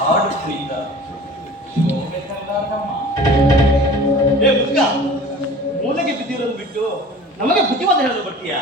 ಹಾಡು ಕುಣಿತ. ಏ ಮುದ್ಗ ಮೂಲೆಗೆ ಬಿದ್ದಿರೋದು ಬಿಟ್ಟು ನಮಗೆ ಬುದ್ಧಿವಾದ ಹೇಳಲು ಬರ್ತೀಯಾ?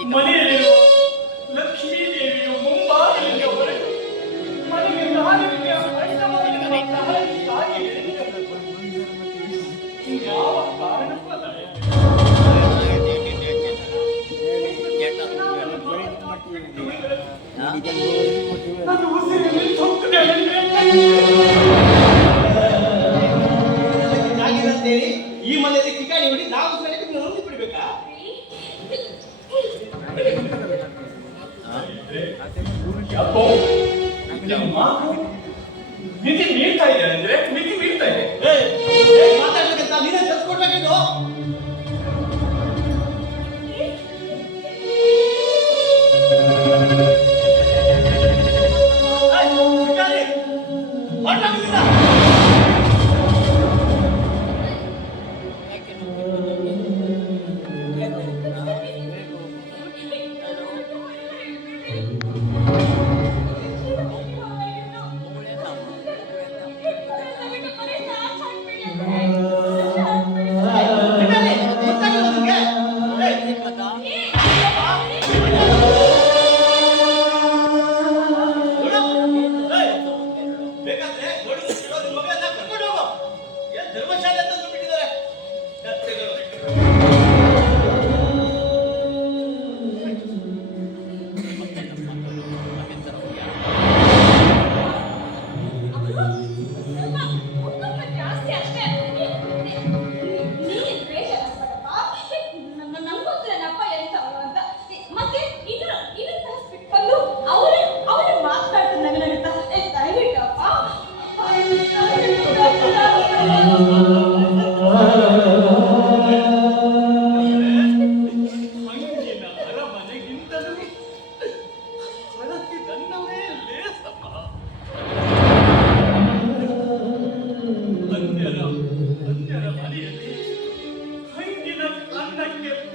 ಖಚಿತ ಮನೆಯಲ್ಲಿರುವ ಲಕ್ಷ್ಮೀ ದೇವಿಯು ಮುಂಬಾಗಿಲಿಗೆ ಹೊರಟು ಮನೆಗೆ ದಾರಿಯ ಯಾವ ಕಾರಣಕ್ಕೂ ಅಲ್ಲ ನನ್ನ ಉಸಿರಿನಲ್ಲಿ ಸೊಕ್ಕಿದೆ ಮಿತಿ ಮೀರ್ತಾ ಇದೆ ಅಂದ್ರೆ? ಮಿತಿ ಮೀರ್ತಾ ಇದೆ. ಮಾತಾಡ್ಬೇಕಂತ ನೀನೇ ತೆಗೆದುಕೊಡ್ಬೇಕಿದ್ದು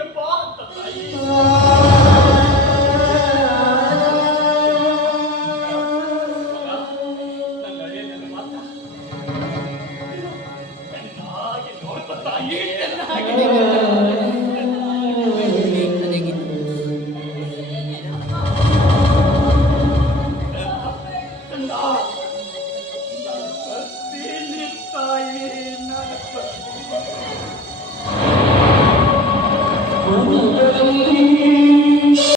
ಕೊಟ್ಟಿಯಪ್ಪ ಅಂತ ತಾಯಿ ತಾಯಿ ನನ್ನ 我的兄